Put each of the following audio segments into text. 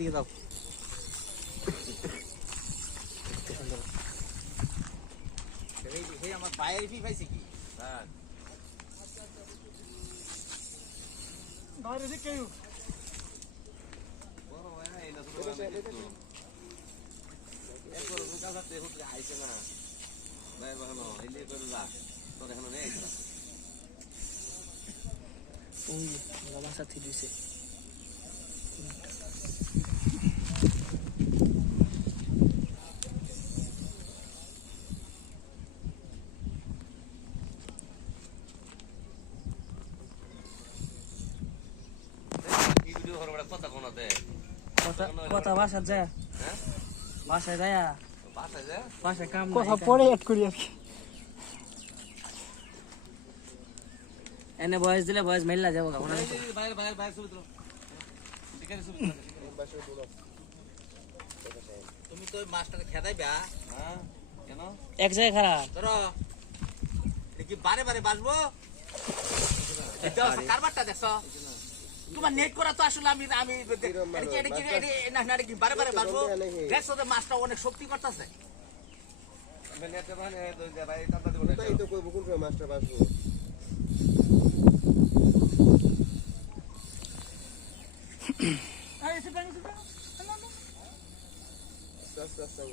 দিকে যাও আমার বাইরে ফি পাইছে কি বাইরে যে কেউ বড় হয় না এটা তো এরপর ওটা সাথে হুটে আইছে না ভাই বানো এলে করে যা তোর এখন নেই ওই বাবা সাথে দিছে কথা বাসা যায় হ্যাঁ বাসায় যায় বাসায় কাম কথা পরে অ্যাড করি আর কি এনে ভয়েস দিলে ভয়েস মেল না যাবো বাইরে বাইরে বাইরে ছবি তুলো ঠিক আছে ছবি তুলো তুমি তো মাছটাকে খেদাইবা হ্যাঁ কেন এক জায়গায় খারাপ ধরো কি বারে বারে বাসবো এটা কারবারটা দেখছো তোমার নেট করা তো আসলে আমি না না কি বারে বারে বাসবো দেখছো তো মাছটা অনেক শক্তি করতেছে নেটে মানে ভাই টাটা দেব না এই তো কই বকুল মাছটা বাসবো আরে এসে পানি সুতা সস্তা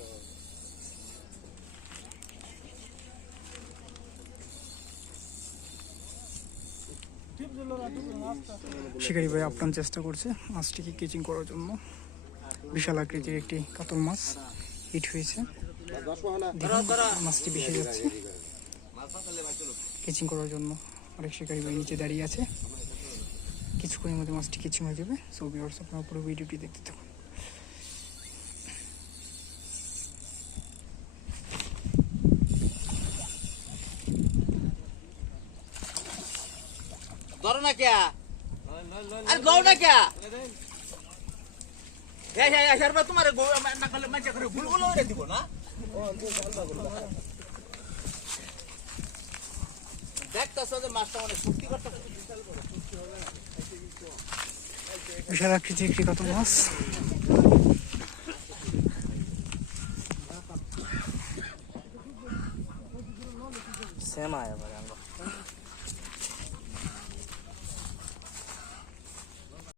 শিকারি ভাই আপ্রাণ চেষ্টা করছে মাছটিকে কেচিং করার জন্য। বিশাল আকৃতির একটি কাতল মাছ হিট হয়েছে, মাছটি ভেসে যাচ্ছে কেচিং করার জন্য। আরেক শিকারি ভাই নিচে দাঁড়িয়ে আছে, কিছুক্ষণের মধ্যে মাছটি কেচিং হয়ে যাবে। সো ভিউয়ার্স, আপনারা পুরো ভিডিওটি দেখতে থাকুন। ধরো না क्या अरे गौ ना क्या या शरबत तुम्हारे गौ ना कल मैं चक्कर बुलबुल हो रही थी ना देख तो सो मास्टर ने छुट्टी करता বিশাল আকৃতির একটি কাতল মাছ।